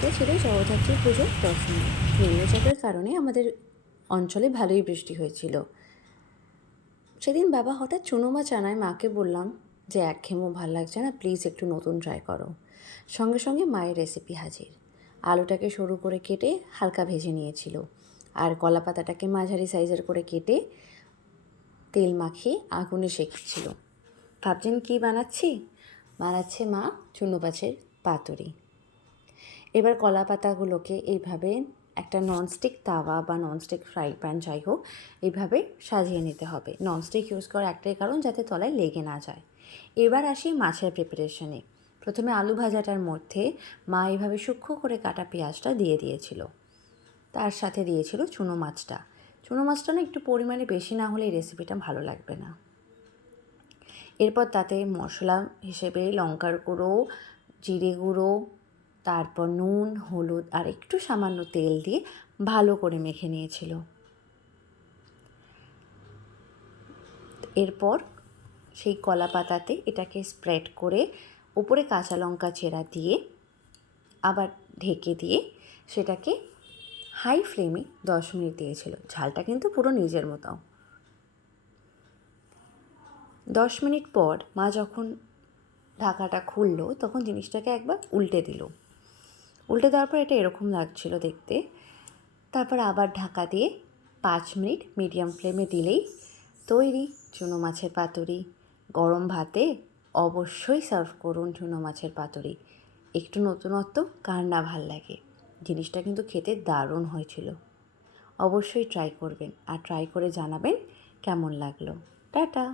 দিনটা ছিল জগদ্ধাত্রী পুজোর দশমী। নিম্নচাপের কারণে আমাদের অঞ্চলে ভালোই বৃষ্টি হয়েছিল। সেদিন বাবা হঠাৎ চুনো মাছ আনায় মাকে বললাম যে একঘেয়েমো ভাল লাগছে না, প্লিজ একটু নতুন ট্রাই করো। সঙ্গে সঙ্গে মায়ের রেসিপি হাজির। আলুটাকে সরু করে কেটে হালকা ভেজে নিয়েছিল, আর কলা পাতাটাকে মাঝারি সাইজের করে কেটে তেল মাখিয়ে আগুনে সেঁকছিল। ভাবছেন কী বানাচ্ছি? বানাচ্ছে মা চুনো মাছের পাতুরি। এবার কলা পাতাগুলোকে এইভাবে একটা ননস্টিক তাওয়া বা ননস্টিক ফ্রাই প্যান যাই হোক, এইভাবে সাজিয়ে নিতে হবে। ননস্টিক ইউজ করার একটাই কারণ, যাতে তলায় লেগে না যায়। এবার আসি মাছের প্রিপারেশনে। প্রথমে আলু ভাজাটার মধ্যে মা এইভাবে সূক্ষ্ম করে কাটা পেঁয়াজটা দিয়ে দিয়েছিল, তার সাথে দিয়েছিল চুনো মাছটা। চুনো মাছটা না একটু পরিমাণে বেশি না হলে এই রেসিপিটা ভালো লাগবে না। এরপর তাতে মশলা হিসেবে লঙ্কার গুঁড়ো, জিরে গুঁড়ো, তারপর নুন, হলুদ আর একটু সামান্য তেল দিয়ে ভালো করে মেখে নিয়েছিল। এরপর সেই কলা পাতাতে এটাকে স্প্রেড করে উপরে কাঁচা লঙ্কা চেরা দিয়ে আবার ঢেকে দিয়ে সেটাকে হাই ফ্লেমে 10 মিনিট দিয়েছিল। ঝালটা কিন্তু পুরো নিজের মতো। 10 মিনিট পর মা যখন ঢাকাটা খুললো তখন জিনিসটাকে একবার উল্টে দিল। উল্টে দেওয়ার পর এটা এরকম লাগছিল দেখতে। তারপর আবার ঢাকা দিয়ে 5 মিনিট মিডিয়াম ফ্লেমে দিলেই তৈরি চুনো মাছের পাতুরি। গরম ভাতে অবশ্যই সার্ভ করুন চুনো মাছের পাতুরি। একটু নতুনত্ব কার না ভাল লাগে। জিনিসটা কিন্তু খেতে দারুণ হয়েছিল। অবশ্যই ট্রাই করবেন, আর ট্রাই করে জানাবেন কেমন লাগলো। টাটা।